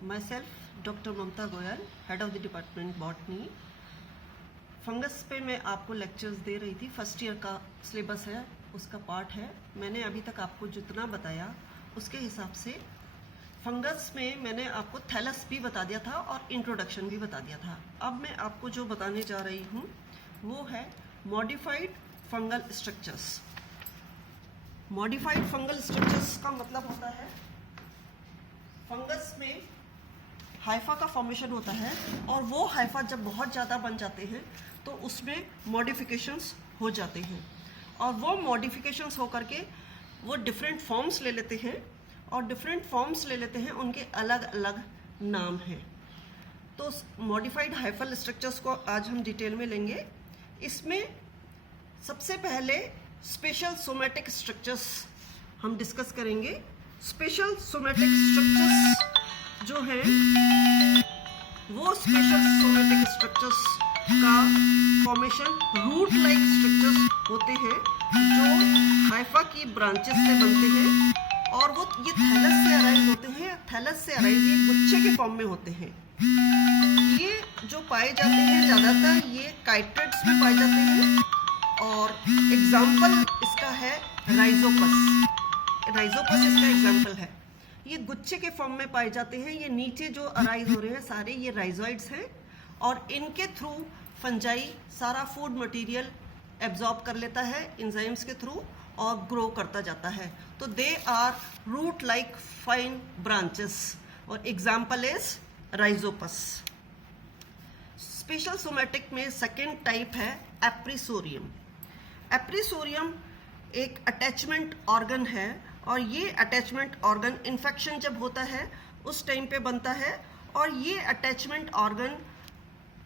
myself doctor Mamta Goyal, head of the department botany. Fungus पे मैं आपको लेक्चर्स दे रही थी। फर्स्ट ईयर का सिलेबस है, उसका पार्ट है। मैंने अभी तक आपको जितना बताया उसके हिसाब से फंगस में मैंने आपको थैलस भी बता दिया था और इंट्रोडक्शन भी बता दिया था। अब मैं आपको जो बताने जा रही हूँ वो है modified fungal structures. Modified fungal structures का मतलब होता है फंगस में हाइफा का फॉर्मेशन होता है और वो हाइफा जब बहुत ज़्यादा बन जाते हैं तो उसमें मॉडिफिकेशंस हो जाते हैं और वो मॉडिफिकेशंस होकर के वो डिफरेंट फॉर्म्स ले लेते हैं और डिफरेंट फॉर्म्स ले लेते हैं, उनके अलग अलग नाम हैं। तो मॉडिफाइड हाइफल स्ट्रक्चर्स को आज हम डिटेल में लेंगे। इसमें सबसे पहले स्पेशल सोमैटिक स्ट्रक्चर्स हम डिस्कस करेंगे। स्पेशल सोमैटिक स्ट्रक्चर्स जो हैं वो स्पेशल सोमैटिक स्ट्रक्चर्स का फॉर्मेशन रूट लाइक स्ट्रक्चर्स होते हैं जो हाइफा की ब्रांचेस से बनते हैं और वो ये थैलस से अराइज होते हैं। थैलस से अराइज ये गुच्छे के फॉर्म में होते हैं। ये जो पाए जाते हैं ज़्यादातर ये काइट्रेट्स में पाए जाते हैं और एग्जाम्पल इसका है राइजोपस। राइजोपस इसका एग्जाम्पल है। ये गुच्छे के फॉर्म में पाए जाते हैं। ये नीचे जो अराइज हो रहे हैं सारे ये राइजोइड्स हैं और इनके थ्रू फंजाई सारा फूड मटेरियल एब्जॉर्ब कर लेता है एंजाइम्स के थ्रू और ग्रो करता जाता है। तो they are root like fine branches और example is Rhizopus. Special somatic में सेकेंड टाइप है एप्रिसोरियम। एप्रिसोरियम एक अटैचमेंट ऑर्गन है और ये अटैचमेंट ऑर्गन इन्फेक्शन जब होता है उस टाइम पे बनता है और ये अटैचमेंट ऑर्गन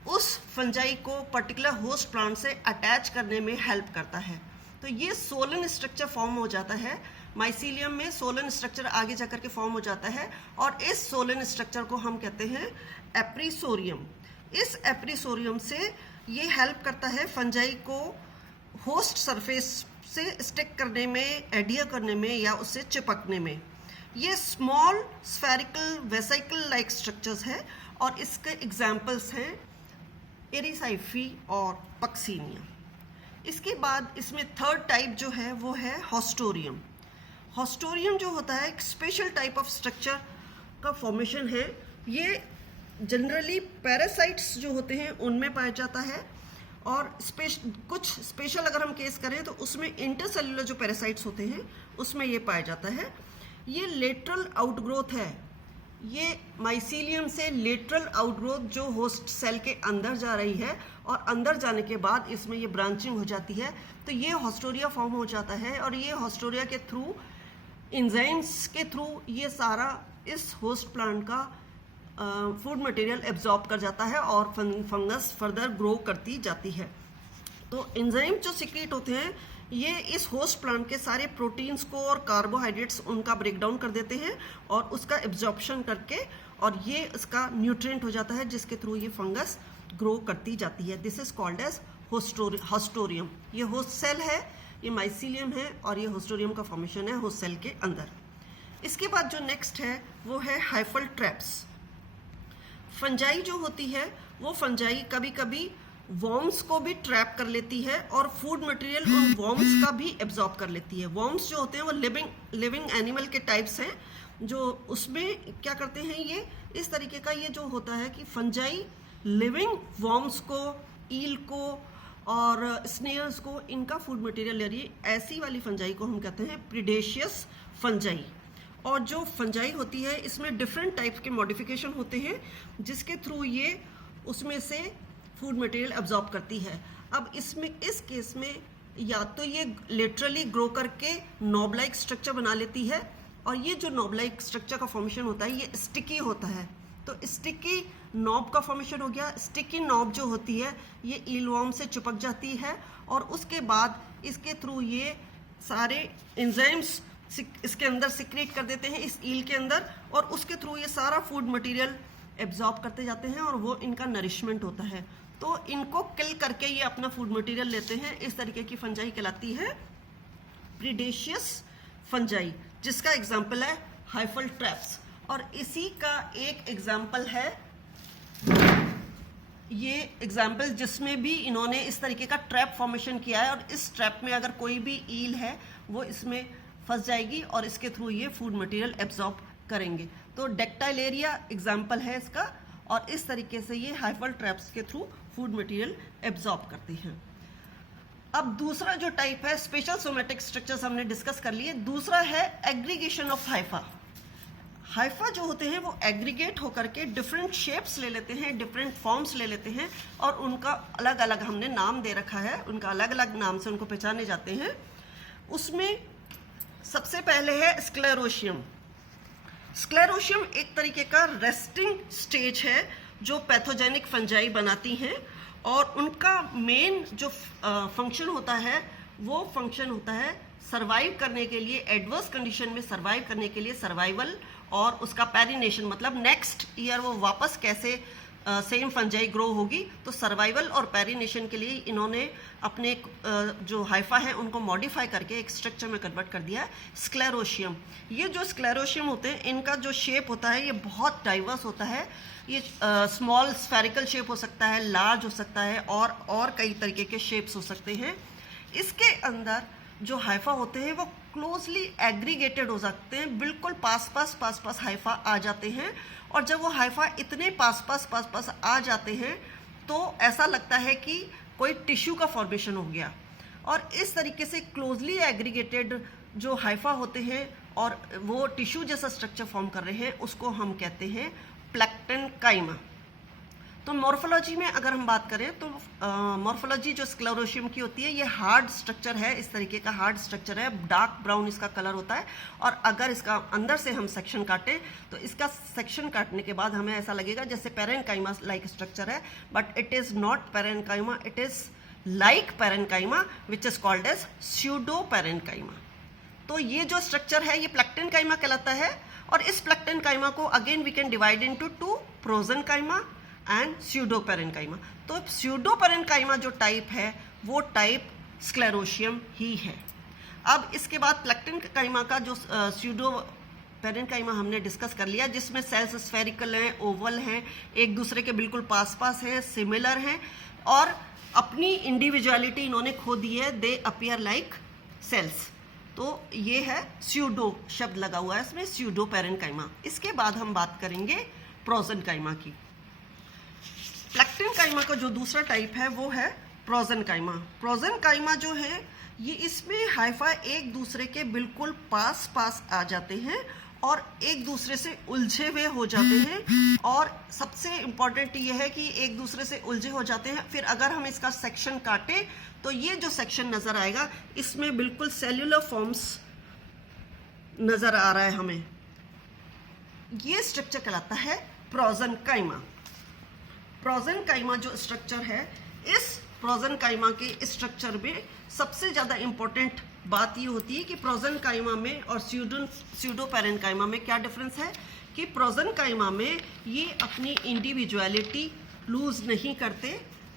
उस फंजाई को पर्टिकुलर होस्ट प्लांट से अटैच करने में हेल्प करता है। तो ये सोलन स्ट्रक्चर फॉर्म हो जाता है। माइसीलियम में सोलन स्ट्रक्चर आगे जाकर के फॉर्म हो जाता है और इस सोलन स्ट्रक्चर को हम कहते हैं एप्रिसोरियम। इस एप्रिसोरियम से ये हेल्प करता है फंजाई को होस्ट सरफेस से स्टिक करने में, एडियर करने में या उससे चिपकने में। ये small spherical vesicle like structures है और इसके एग्जाम्पल्स हैं एरिसाइफी और पक्सीनिया। इसके बाद इसमें थर्ड टाइप जो है वो है हॉस्टोरियम। हॉस्टोरियम जो होता है एक स्पेशल टाइप ऑफ स्ट्रक्चर का फॉर्मेशन है। ये जनरली पैरासाइट्स जो होते हैं उनमें पाया जाता है और कुछ स्पेशल अगर हम केस करें तो उसमें इंटरसेलुलर जो पैरासाइट्स होते हैं उसमें ये पाया जाता है। ये लेटरल आउटग्रोथ है। ये माइसीलियम से लेटरल आउटग्रोथ जो होस्ट सेल के अंदर जा रही है और अंदर जाने के बाद इसमें ये ब्रांचिंग हो जाती है तो ये हॉस्टोरिया फॉर्म हो जाता है और ये हॉस्टोरिया के थ्रू एंजाइम्स के थ्रू ये सारा इस होस्ट प्लांट का फूड मटेरियल एब्जॉर्ब कर जाता है और फंगस फर्दर ग्रो करती जाती है। तो एंजाइम जो सीक्रेट होते हैं ये इस होस्ट प्लांट के सारे प्रोटीन्स को और कार्बोहाइड्रेट्स उनका ब्रेक डाउन कर देते हैं और उसका एब्जॉर्प्शन करके और ये इसका न्यूट्रिएंट हो जाता है जिसके थ्रू ये फंगस ग्रो करती जाती है। This is called as haustorium. ये होस्ट सेल है, ये माइसीलियम है और ये हॉस्टोरियम का फॉर्मेशन है होस्ट सेल के अंदर। इसके बाद जो नेक्स्ट है वो है हाइफल ट्रैप्स। फंजाई जो होती है वो फंजाई कभी कभी वॉर्म्स को भी ट्रैप कर लेती है और फूड मटेरियल उन वॉर्म्स का भी एब्जॉर्ब कर लेती है। वॉर्म्स जो होते हैं वो लिविंग एनिमल के टाइप्स हैं जो उसमें क्या करते हैं ये इस तरीके का ये जो होता है कि फंजाई लिविंग वॉर्म्स को, ईल को और स्नेयर्स को इनका फूड मटेरियल ले रही है। ऐसी वाली फंजाई को हम कहते हैं प्रीडेशियस फंजाई। और जो फंजाई होती है इसमें डिफरेंट टाइप के मॉडिफिकेशन होते हैं जिसके थ्रू ये उसमें से फूड मटेरियल एब्जॉर्ब करती है। अब इसमें इस केस में या तो ये लिटरली ग्रो करके नॉब लाइक स्ट्रक्चर बना लेती है और ये जो नॉब लाइक स्ट्रक्चर का फॉर्मेशन होता है ये स्टिकी होता है। तो स्टिकी नॉब का फॉर्मेशन हो गया। स्टिकी नॉब जो होती है ये ईलवॉर्म से चिपक जाती है और उसके बाद इसके थ्रू ये सारे एंजाइम्स इसके अंदर सिक्रेट कर देते हैं इस ईल के अंदर और उसके थ्रू ये सारा फूड मटेरियल एब्जॉर्ब करते जाते हैं और वो इनका नरिशमेंट होता है। तो इनको किल करके ये अपना फूड मटेरियल लेते हैं। इस तरीके की फंजाई कहलाती है प्रीडेशियस फंजाई, जिसका एग्जाम्पल है हाइफल ट्रैप्स। और इसी का एक एग्जाम्पल है ये एग्जाम्पल, जिसमें भी इन्होंने इस तरीके का ट्रैप फॉर्मेशन किया है और इस ट्रैप में अगर कोई भी ईल है वो इसमें फंस जाएगी और इसके थ्रू ये फूड मटेरियल एब्जॉर्ब करेंगे। तो डेक्टाइलेरिया एग्जाम्पल है इसका, और इस तरीके से ये हाइफल ट्रैप्स के थ्रू फूड मटेरियल एब्जॉर्ब करती हैं। अब दूसरा जो टाइप है, स्पेशल सोमेटिक स्ट्रक्चर्स हमने डिस्कस कर लिए। दूसरा है एग्रीगेशन ऑफ हाइफा। हाइफा जो होते हैं वो एग्रीगेट होकर के डिफरेंट शेप्स ले लेते हैं, डिफरेंट फॉर्म्स ले लेते हैं, और उनका अलग अलग हमने नाम दे रखा है, उनका अलग अलग नाम से उनको पहचाने जाते हैं। उसमें सबसे पहले है स्क्लेरोशियम। स्क्लेरोशियम एक तरीके का रेस्टिंग स्टेज है जो पैथोजेनिक फंजाई बनाती हैं, और उनका मेन जो फंक्शन होता है वो फंक्शन होता है सर्वाइव करने के लिए, एडवर्स कंडीशन में सर्वाइव करने के लिए, सर्वाइवल, और उसका पैरिनेशन मतलब नेक्स्ट ईयर वो वापस कैसे सेम फंजाई ग्रो होगी। तो सर्वाइवल और पैरिनेशन के लिए इन्होंने अपने जो हाइफा है उनको मॉडिफाई करके एक स्ट्रक्चर में कन्वर्ट कर दिया है, स्क्लेरोशियम। ये जो स्क्लेरोशियम होते हैं इनका जो शेप होता है ये बहुत डाइवर्स होता है। ये स्मॉल स्फेरिकल शेप हो सकता है, लार्ज हो सकता है, और कई तरीके के शेप्स हो सकते हैं। इसके अंदर जो हाइफा होते हैं वो क्लोजली एग्रीगेटेड हो सकते हैं, बिल्कुल पास पास हाइफा आ जाते हैं। और जब वो हाइफा इतने पास आ जाते हैं तो ऐसा लगता है कि कोई टिश्यू का फॉर्मेशन हो गया। और इस तरीके से क्लोजली एग्रीगेटेड जो हाइफा होते हैं और वो टिश्यू जैसा स्ट्रक्चर फॉर्म कर रहे हैं उसको हम कहते हैं प्लैक्टेनकाइमा। तो मॉर्फोलॉजी में अगर हम बात करें तो मॉर्फोलॉजी जो स्क्लेरोशियम की होती है ये हार्ड स्ट्रक्चर है, इस तरीके का हार्ड स्ट्रक्चर है, डार्क ब्राउन इसका कलर होता है। और अगर इसका अंदर से हम सेक्शन काटें तो इसका सेक्शन काटने के बाद हमें ऐसा लगेगा जैसे पैरेनकाइमा लाइक स्ट्रक्चर है, but it is not parenchyma, it is like parenchyma which is called as pseudo parenchyma. तो ये जो स्ट्रक्चर है ये प्लैक्टेनकाइमा कहलाता है। और इस प्लैक्टेनकाइमा को again we can divide into two, prosenchyma and pseudoparenchyma. तो स्यूडोपेरेनकाइमा जो टाइप है वो टाइप स्क्लेरोशियम ही है। अब इसके बाद प्लैक्टेनकाइमा का जो स्यूडोपेरेनकाइमा हमने डिस्कस कर लिया, जिसमें सेल्स स्फेरिकल हैं, ओवल हैं, एक दूसरे के बिल्कुल पास हैं, सिमिलर हैं, और अपनी इंडिविजुअलिटी इन्होंने खो दी है, दे अपीयर लाइक सेल्स। तो ये है स्यूडो शब्द लगा हुआ है इसमें, स्यूडोपेरेनकाइमा। इसके बाद हम बात करेंगे प्रोजेनकाइमा की। प्लैक्टेनकाइमा का जो दूसरा टाइप है वो है प्रोजेनकाइमा। प्रोजेनकाइमा जो है ये इसमें हाइफा एक दूसरे के बिल्कुल पास आ जाते हैं और एक दूसरे से उलझे हुए हो जाते हैं। और सबसे इम्पॉर्टेंट ये है कि एक दूसरे से उलझे हो जाते हैं। फिर अगर हम इसका सेक्शन काटें तो ये जो सेक्शन नजर आएगा इसमें बिल्कुल सेल्यूलर फॉर्म्स नजर आ रहा है हमें, ये स्ट्रक्चर कहलाता है प्रोजेनकाइमा। प्रोजेनकाइमा जो स्ट्रक्चर है, इस प्रोजेनकाइमा के स्ट्रक्चर में सबसे ज़्यादा इम्पोर्टेंट बात ये होती है कि प्रोजेनकाइमा में और स्यूडोपेरेनकाइमा में क्या डिफरेंस है कि प्रोजेनकाइमा में ये अपनी इंडिविजुअलिटी लूज नहीं करते,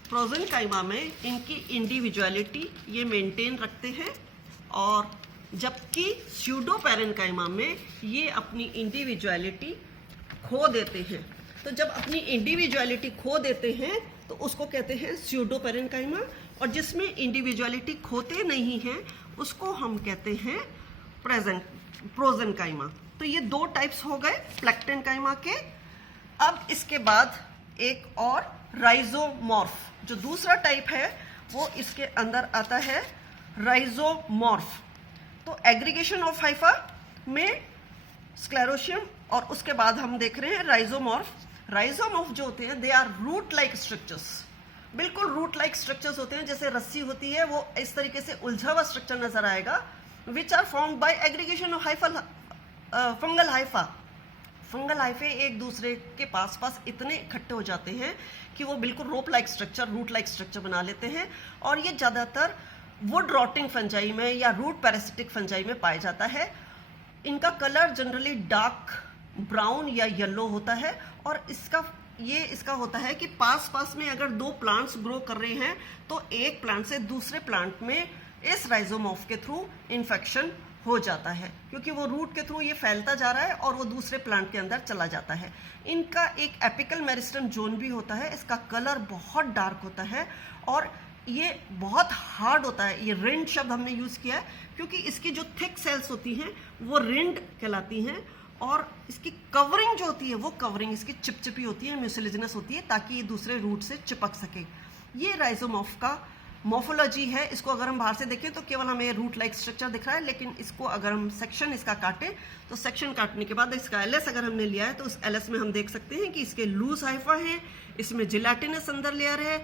प्रोजेनकाइमा में इनकी इंडिविजुअलिटी ये मेंटेन रखते हैं, और जबकि स्यूडोपेरेनकाइमा में ये अपनी इंडिविजुअलिटी खो देते हैं। तो जब अपनी इंडिविजुअलिटी खो देते हैं तो उसको कहते हैं स्यूडोपेरेनकाइमा, और जिसमें इंडिविजुअलिटी खोते नहीं हैं उसको हम कहते हैं प्रोजेनकाइमा। तो ये दो टाइप्स हो गए प्लैक्टेनकाइमा के। अब इसके बाद एक और राइजोमॉर्फ, जो दूसरा टाइप है वो इसके अंदर आता है राइजोमॉर्फ। तो एग्रीगेशन ऑफ हाइफा में स्क्लेरोशियम, और उसके बाद हम देख रहे हैं राइजोमॉर्फ। राइजोमॉर्फ जो होते हैं they are root like structures, बिल्कुल रूट लाइक स्ट्रक्चर्स होते हैं, जैसे रस्सी होती है वो इस तरीके से उलझा हुआ स्ट्रक्चर नजर आएगा, which are formed by aggregation of fungal hypha. Fungal hyphae एक दूसरे के पास इतने इकट्ठे हो जाते हैं कि वो बिल्कुल rope like structure, root like structure बना लेते हैं। और ये ज़्यादातर वुड रॉटिंग फंजाई में या रूट पैरासिटिक फंजाई में पाया जाता है। इनका कलर जनरली डार्क ब्राउन या येलो होता है, और इसका होता है कि पास में अगर दो प्लांट्स ग्रो कर रहे हैं तो एक प्लांट से दूसरे प्लांट में इस राइजोमॉर्फ के थ्रू इन्फेक्शन हो जाता है, क्योंकि वो रूट के थ्रू ये फैलता जा रहा है और वो दूसरे प्लांट के अंदर चला जाता है। इनका एक एपिकल मेरिस्टम जोन भी होता है, इसका कलर बहुत डार्क होता है और ये बहुत हार्ड होता है। ये रिंड शब्द हमने यूज़ किया है क्योंकि इसकी जो थिक सेल्स होती हैं वो रिंड कहलाती हैं और इसकी कवरिंग जो होती है वो कवरिंग इसकी चिपचिपी होती है, म्यूसिलिजिनस होती है, ताकि ये दूसरे रूट से चिपक सके। ये राइजोमॉर्फ का मॉर्फोलॉजी है। इसको अगर हम बाहर से देखें तो केवल हमें रूट लाइक स्ट्रक्चर दिख रहा है, लेकिन इसको अगर हम सेक्शन इसका काटें तो सेक्शन काटने के बाद इसका एलएस अगर हमने लिया है तो उस एलएस में हम देख सकते हैं कि इसके लूज हाइफा है, इसमें जिलेटिनस अंदर लेयर है,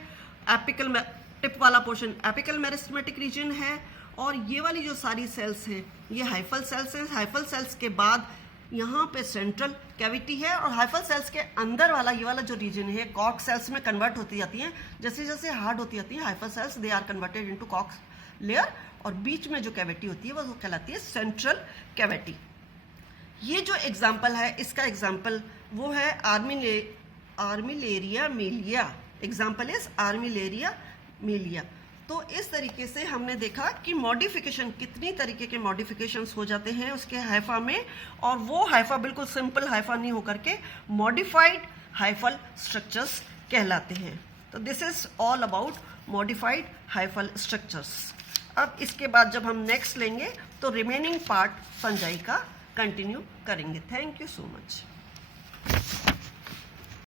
एपिकल टिप वाला पोर्शन एपिकल मेरिस्टेमेटिक रीजन है और ये वाली जो सारी सेल्स हैं ये हाइफल सेल्स हैं। हाइफल सेल्स के बाद यहाँ पे सेंट्रल कैविटी है और हाइफल सेल्स के अंदर वाला ये वाला जो रीजन है कॉर्क सेल्स में कन्वर्ट होती जाती हैं। जैसे जैसे हार्ड होती जाती है hyphal cells they are converted into cork layer और बीच में जो कैविटी होती है वो कहलाती है सेंट्रल कैविटी। ये जो एग्जाम्पल है इसका एग्जाम्पल वो है आर्मिलेरिया मेलिया। Example is आर्मिलेरिया मेलिया। तो इस तरीके से हमने देखा कि मॉडिफिकेशन कितनी तरीके के मॉडिफिकेशंस हो जाते हैं उसके हाइफा में, और वो हाइफा बिल्कुल सिंपल हाइफा नहीं होकर के मॉडिफाइड हाइफल स्ट्रक्चर्स कहलाते हैं। तो this is all about modified hyphal structures. अब इसके बाद जब हम नेक्स्ट लेंगे तो रिमेनिंग पार्ट फंजाई का कंटिन्यू करेंगे। Thank you so much.